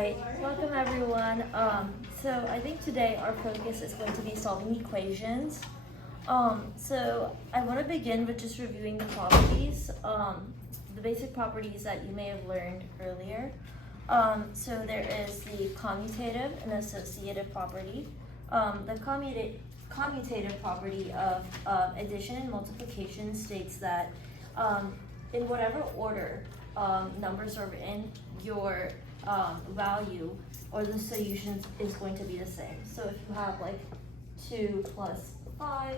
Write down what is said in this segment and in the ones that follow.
Alright, welcome everyone. So I think today our focus is going to be solving equations. So I want to begin with just reviewing the properties, the basic properties that you may have learned earlier. So there is the commutative and associative property. The commutative property of addition and multiplication states that in whatever order numbers are in, your value or the solution is going to be the same. So if you have like 2 plus 5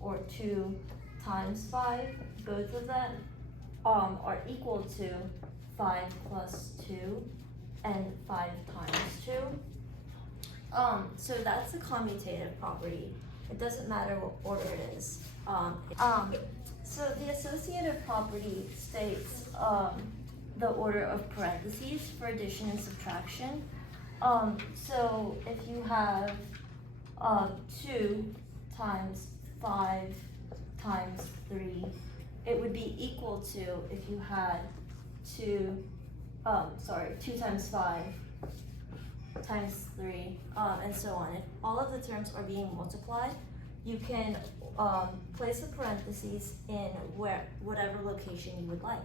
or 2 times 5, both of them are equal to 5 plus 2 and 5 times 2. So that's the commutative property. It doesn't matter what order it is. So the associative property states the order of parentheses for addition and subtraction. So if you have 2 times 5 times 3, it would be equal to, if you had 2 times 5 times 3, and so on. If all of the terms are being multiplied, you can place the parentheses in whatever location you would like.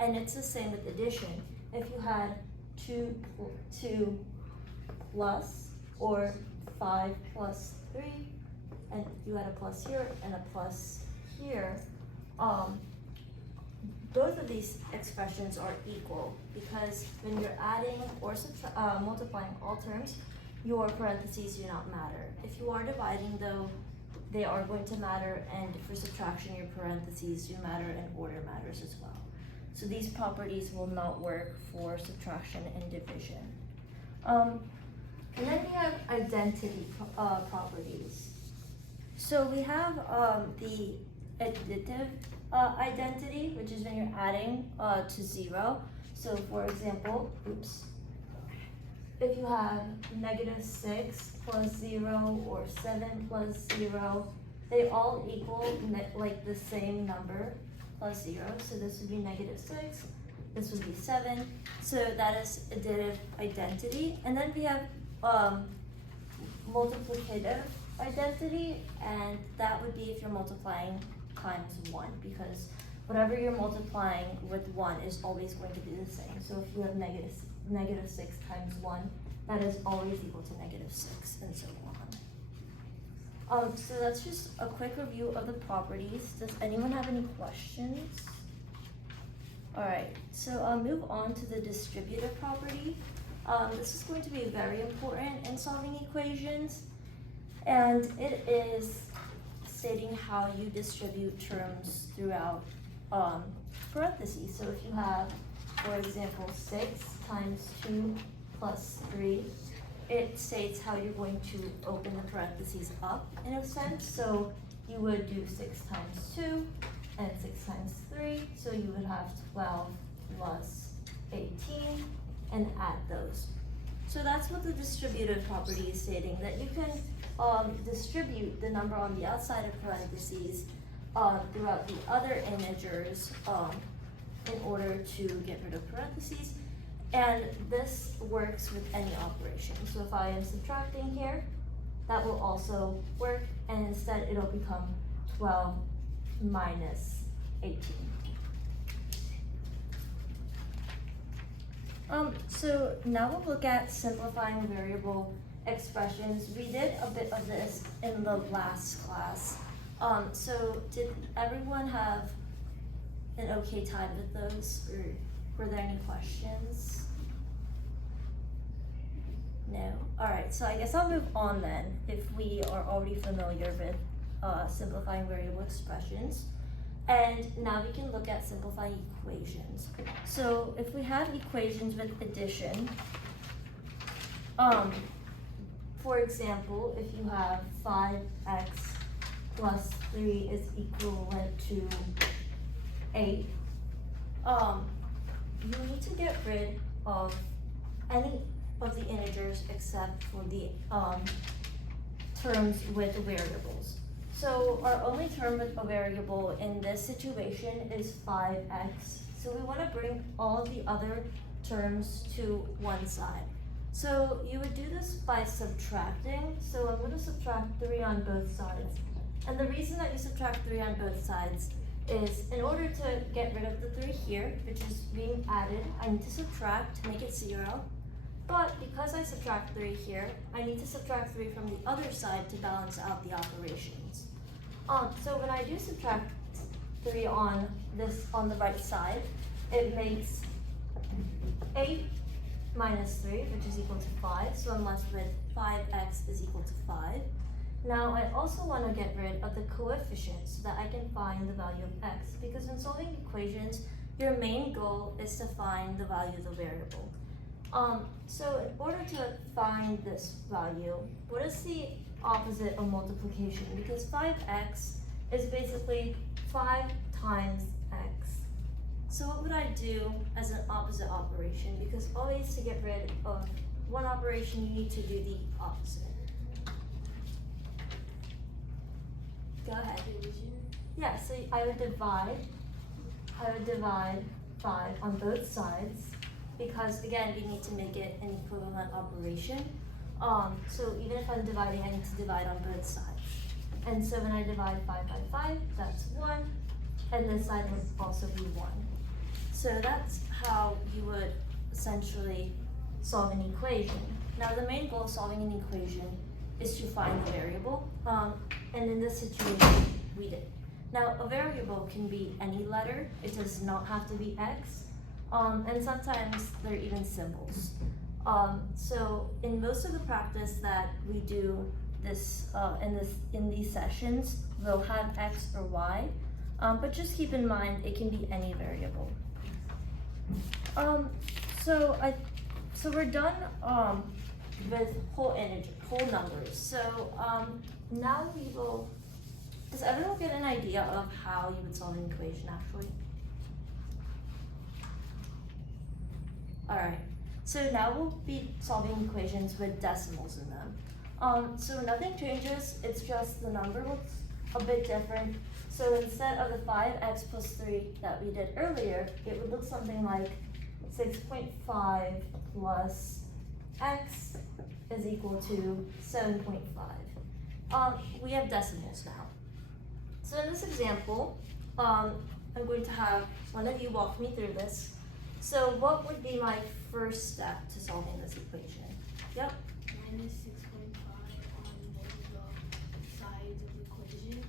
And it's the same with addition. If you had 2 plus or 5 plus 3, and you had a plus here and a plus here, both of these expressions are equal because when you're adding or multiplying all terms, your parentheses do not matter. If you are dividing though, they are going to matter, and for subtraction, your parentheses do matter and order matters as well. So these properties will not work for subtraction and division. And then we have identity properties. So we have the additive identity, which is when you're adding to 0. So for example, if you have -6 plus 0 or 7 plus 0, they all equal like the same number plus 0. So this would be -6, this would be 7. So that is additive identity. And then we have multiplicative identity, and that would be if you're multiplying times 1, because whatever you're multiplying with 1 is always going to be the same. So if you have -6 times 1, that is always equal to -6, and so on. So that's just a quick review of the properties. Does anyone have any questions? Alright, so I'll move on to the distributive property. This is going to be very important in solving equations, and it is stating how you distribute terms throughout parentheses. So if you have, for example, 6 times 2 plus 3, it states how you're going to open the parentheses up in a sense. So you would do 6 times 2 and 6 times 3, so you would have 12 plus 18 and add those. So that's what the distributive property is stating, that you can distribute the number on the outside of parentheses throughout the other integers in order to get rid of parentheses. And this works with any operation. So if I am subtracting here, that will also work, and instead it'll become 12 minus 18. So now we'll look at simplifying variable expressions. We did a bit of this in the last class. So did everyone have an okay time with those, or were there any questions? No? Alright, so I guess I'll move on then, if we are already familiar with simplifying variable expressions. And now we can look at simplifying equations. So if we have equations with addition, for example, if you have 5x plus 3 is equivalent to 8, you need to get rid of any of the integers except for the terms with variables. So our only term with a variable in this situation is 5x. So we want to bring all of the other terms to one side. So you would do this by subtracting. So I'm going to subtract 3 on both sides. And the reason that you subtract 3 on both sides is in order to get rid of the 3 here, which is being added, I need to subtract to make it 0. But because I subtract 3 here, I need to subtract 3 from the other side to balance out the operations. So when I do subtract 3 on the right side, it makes 8 minus 3, which is equal to 5. So I'm left with 5x is equal to 5. Now I also want to get rid of the coefficient so that I can find the value of x, because when solving equations, your main goal is to find the value of the variable. So in order to find this value, what is the opposite of multiplication? Because 5x is basically 5 times x. So what would I do as an opposite operation? Because always to get rid of one operation, you need to do the opposite. Go ahead. Yeah, so I would divide 5 on both sides, because again, we need to make it an equivalent operation. So even if I'm dividing, I need to divide on both sides. And so when I divide 5 by 5, that's 1, and this side would also be 1. So that's how you would essentially solve an equation. Now the main goal of solving an equation is to find the variable, and in this situation, we did. Now a variable can be any letter, it does not have to be x, and sometimes they're even symbols. So in most of the practice that we do this in these sessions, we'll have x or y, but just keep in mind it can be any variable. So we're done with whole numbers. So now we will. Does everyone get an idea of how you would solve an equation actually? All right. So now we'll be solving equations with decimals in them. So nothing changes. It's just the number looks a bit different. So instead of the 5x plus 3 that we did earlier, it would look something like 6.5 plus x is equal to 7.5. We have decimals now. So in this example, I'm going to have one of you walk me through this. So what would be my first step to solving this equation? Yep. Minus 6.5 on both the sides of the equation.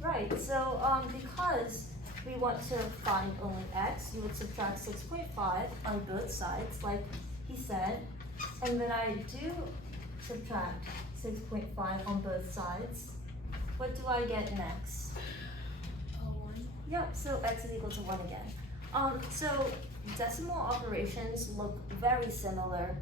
Right, so because we want to find only x, you would subtract 6.5 on both sides, like he said. And when I do subtract 6.5 on both sides, what do I get next? 1. Yep, so x is equal to 1 again. So decimal operations look very similar.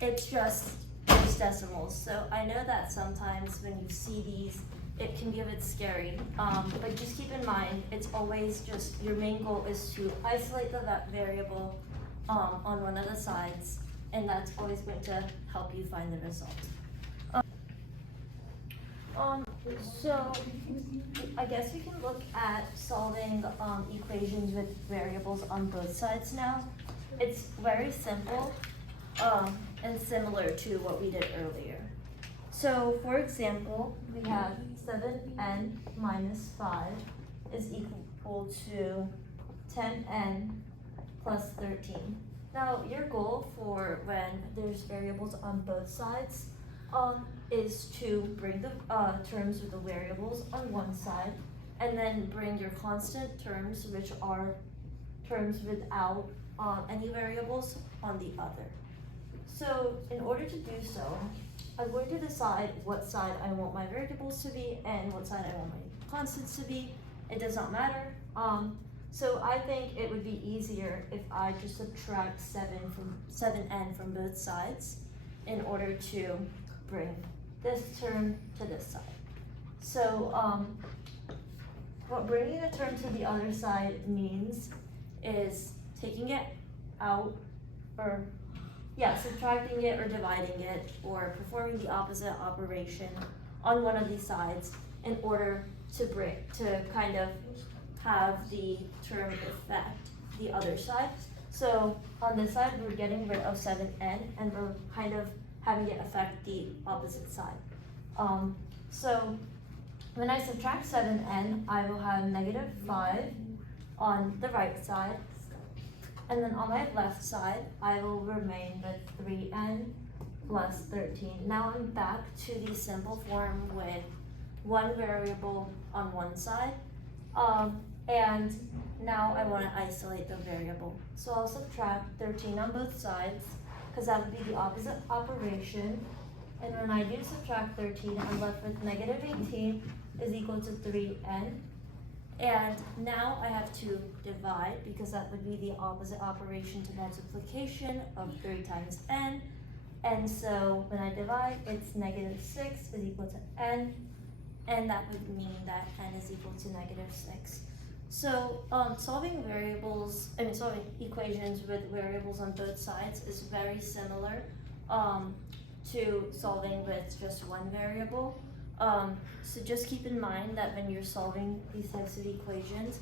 It's just those decimals. So I know that sometimes when you see these, it can be a bit scary, but just keep in mind, it's always just, your main goal is to isolate that variable on one of the sides, and that's always going to help you find the result. So I guess we can look at solving equations with variables on both sides now. It's very simple and similar to what we did earlier. So for example, we have 7n minus 5 is equal to 10n plus 13. Now your goal for when there's variables on both sides is to bring the terms with the variables on one side, and then bring your constant terms, which are terms without any variables, on the other. So in order to do so, I'm going to decide what side I want my variables to be and what side I want my constants to be. It does not matter. So I think it would be easier if I just subtract 7n from both sides in order to bring this term to this side. So what bringing the term to the other side means is taking it out, or subtracting it or dividing it, or performing the opposite operation on one of these sides in order to kind of have the term affect the other side. So on this side, we're getting rid of 7n, and we're kind of having it affect the opposite side. So when I subtract 7n, I will have negative 5 on the right side. And then on my left side, I will remain with 3n plus 13. Now I'm back to the simple form with one variable on one side. And now I want to isolate the variable. So I'll subtract 13 on both sides, because that would be the opposite operation. And when I do subtract 13, I'm left with negative 18 is equal to 3n. And now I have to divide, because that would be the opposite operation to multiplication of 3 times n. And so when I divide, it's negative 6 is equal to n. And that would mean that n is equal to negative 6. So solving equations with variables on both sides is very similar to solving with just one variable. So just keep in mind that when you're solving these types of equations,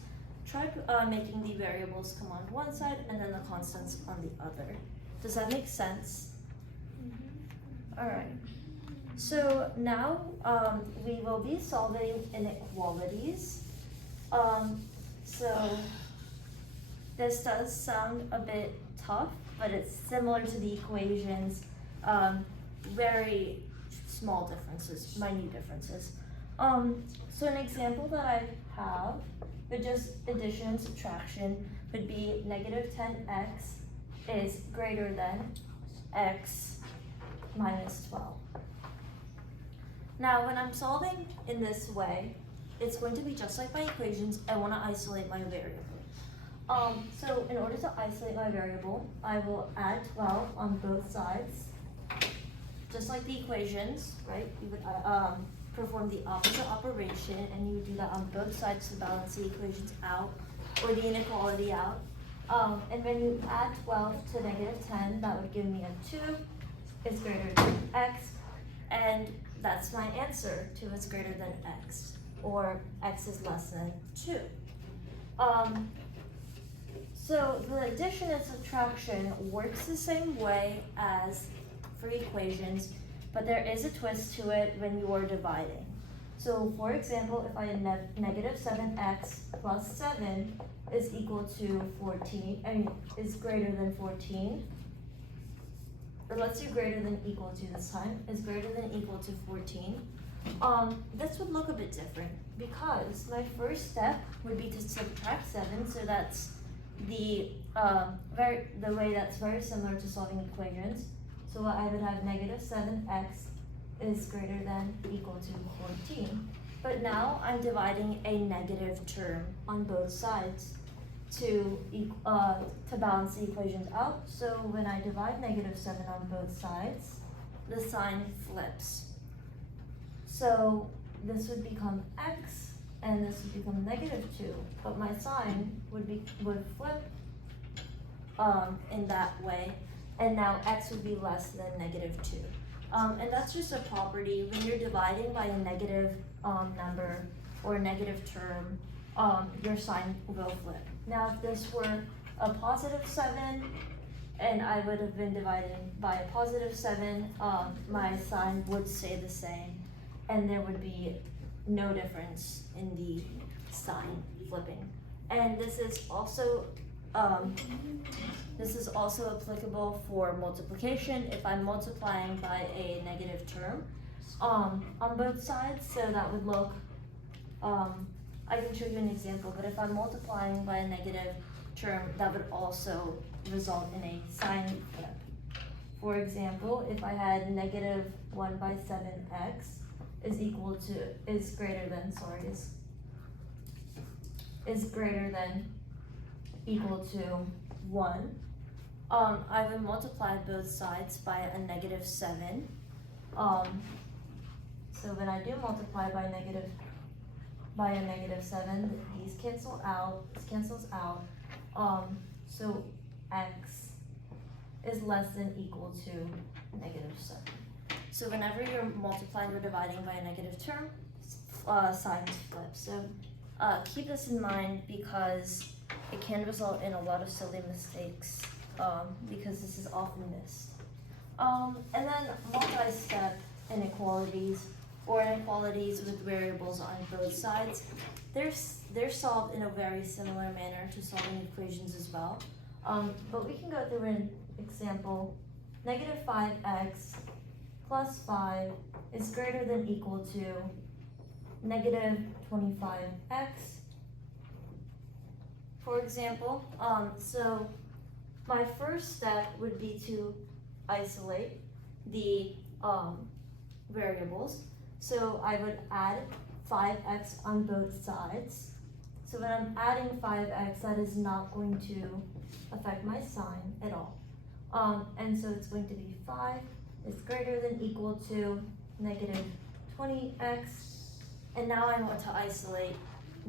try making the variables come on one side and then the constants on the other. Does that make sense? Mm-hmm. All right. So now we will be solving inequalities. So this does sound a bit tough, but it's similar to the equations, very small differences, minute differences. So an example that I have with just addition and subtraction would be negative 10x is greater than x minus 12. Now when I'm solving in this way, it's going to be just like my equations. I want to isolate my variable. So in order to isolate my variable, I will add 12 on both sides. Just like the equations, right? You would perform the opposite operation, and you would do that on both sides to balance the equations out, or the inequality out. And when you add 12 to negative 10, that would give me a 2 is greater than x, and that's my answer. 2 is greater than x, or x is less than 2. So the addition and subtraction works the same way as for equations, but there is a twist to it when you are dividing. So for example, if I have negative 7x plus 7 is equal to 14, is greater than 14, or let's do greater than equal to this time, is greater than equal to 14, this would look a bit different, because my first step would be to subtract 7, so that's the way that's very similar to solving equations. So I would have negative 7x is greater than equal to 14. But now I'm dividing a negative term on both sides to balance the equations out. So when I divide negative 7 on both sides, the sign flips. So this would become x, and this would become negative 2, but my sign would flip in that way, and now x would be less than negative 2. And that's just a property. When you're dividing by a negative number or a negative term, your sign will flip. Now if this were a positive 7, and I would have been dividing by a positive 7, my sign would stay the same, and there would be no difference in the sign flipping. And this is also applicable for multiplication. If I'm multiplying by a negative term on both sides, so that would look, I can show you an example, but if I'm multiplying by a negative term, that would also result in a sign flip. For example, if I had negative 1 by 7x is greater than equal to 1, I would multiply both sides by a negative 7. So when I do multiply by a negative 7, these cancel out, this cancels out. So x is less than equal to negative 7. So whenever you're multiplying or dividing by a negative term, signs flip. So keep this in mind, because it can result in a lot of silly mistakes because this is often missed. And then multi-step inequalities or inequalities with variables on both sides, they're solved in a very similar manner to solving equations as well. But we can go through an example. Negative 5x plus 5 is greater than equal to negative 25x. For example, so my first step would be to isolate the variables. So I would add 5x on both sides. So when I'm adding 5x, that is not going to affect my sign at all. And so it's going to be 5 is greater than equal to negative 20x. And now I want to isolate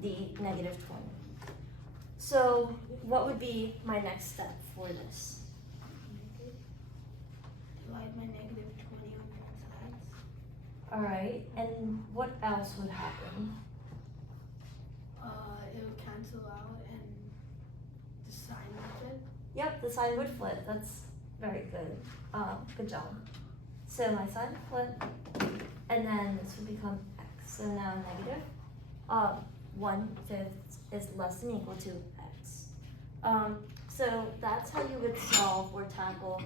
the negative 20. So what would be my next step for this? Divide my negative 20 on both sides. All right, and what else would happen? It would cancel out and the sign would flip. Yep, the sign would flip. That's very good. Good job. So my sign would flip, and then this would become x. So now negative 1/5 is less than or equal to x. So that's how you would solve or tackle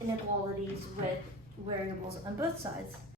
inequalities with variables on both sides.